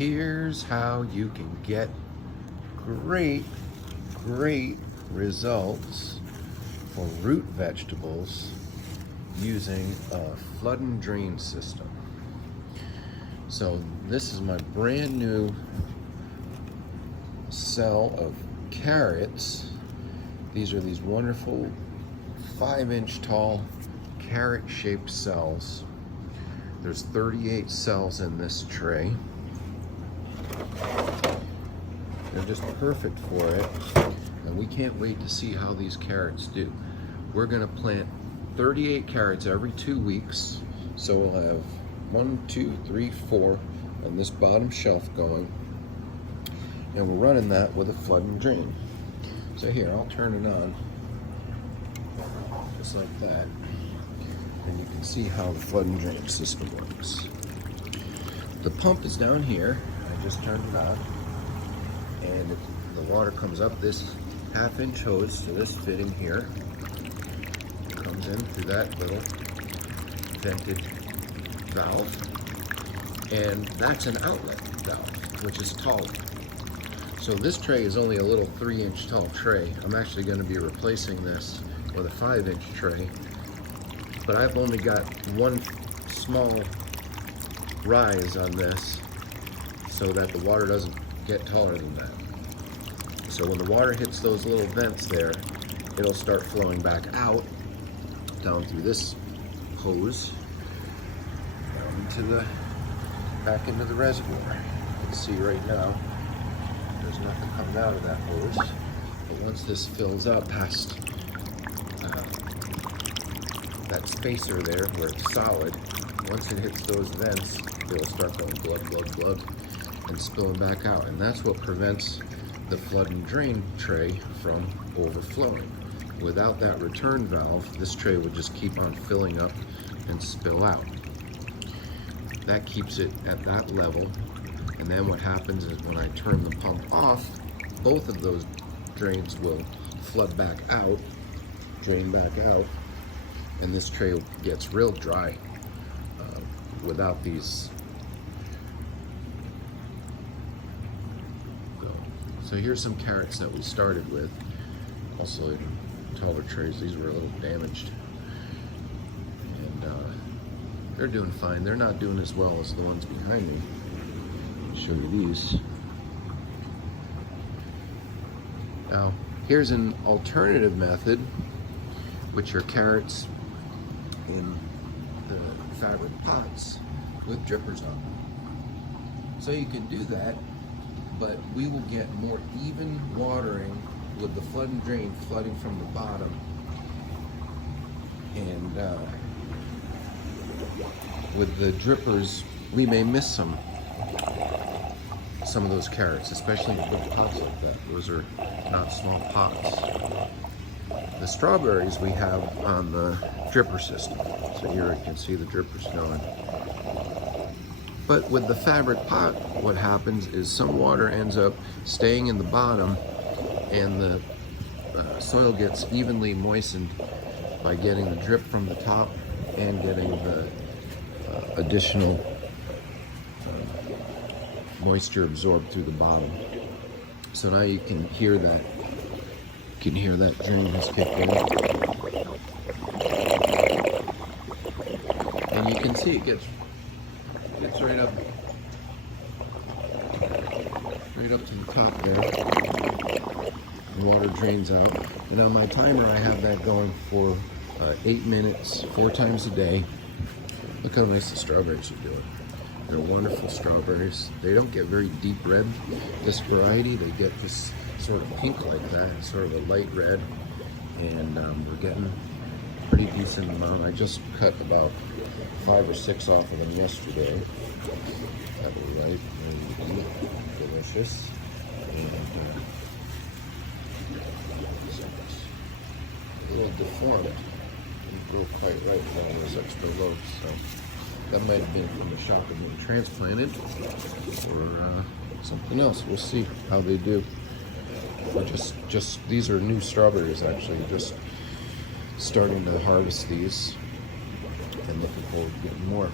Here's how you can get great results for root vegetables using a flood and drain system. So this is my brand new cell of carrots. These are these wonderful 5-inch tall carrot shaped cells. There's 38 cells in this tray. They're just perfect for it, and we can't wait to see how these carrots do. We're gonna plant 38 carrots every 2 weeks, so we'll have 1, 2, 3, 4 on this bottom shelf going, and we're running that with a flood and drain. So here, I'll turn it on, just like that, and you can see how the flood and drain system works. The pump is down here. I just turned it on, and the water comes up this 1/2-inch hose to this fitting here. It comes in through that little vented valve, and that's an outlet valve, which is taller. So this tray is only a little 3-inch tall tray. I'm actually going to be replacing this with a 5-inch tray, but I've only got one small rise on this so that the water doesn't get taller than that. So when the water hits those little vents there, it'll start flowing back out down through this hose back into the reservoir. You can see right now there's nothing coming out of that hose, but once this fills up past that spacer there where it's solid, once it hits those vents, it'll start going blood and spilling back out, and that's what prevents the flood and drain tray from overflowing. Without that return valve, this tray would just keep on filling up and spill out. That keeps it at that level, and then what happens is when I turn the pump off, both of those drains will flood back out, drain back out, and this tray gets real dry without these. So here's some carrots that we started with. Also in taller trays, these were a little damaged. And they're doing fine. They're not doing as well as the ones behind me. I'll show you these. Now, here's an alternative method, which are carrots in the fabric pots with drippers on them. So you can do that, but we will get more even watering with the flood and drain flooding from the bottom. And with the drippers, we may miss some of those carrots, especially in big pots like that. Those are not small pots. The strawberries we have on the dripper system. So here you can see the drippers going. But with the fabric pot, what happens is some water ends up staying in the bottom, and the soil gets evenly moistened by getting the drip from the top and getting the additional moisture absorbed through the bottom. So now you can hear that. You can hear that drain has kicked in. And you can see it gets right up to the top there. The water drains out. And on my timer, I have that going for 8 minutes, 4 times a day. Look how nice the strawberries are doing. They're wonderful strawberries. They don't get very deep red, this variety. They get this sort of pink like that, sort of a light red. And we're getting a pretty decent amount. I just cut about 5 or 6 off of them yesterday. That was right, ready to eat. Delicious. And a little deformed. Didn't grow quite right with all those extra lobes. So that might have been from the shock of being transplanted or something else. We'll see how they do. We're just these are new strawberries actually. Just starting to harvest these and looking forward to getting more.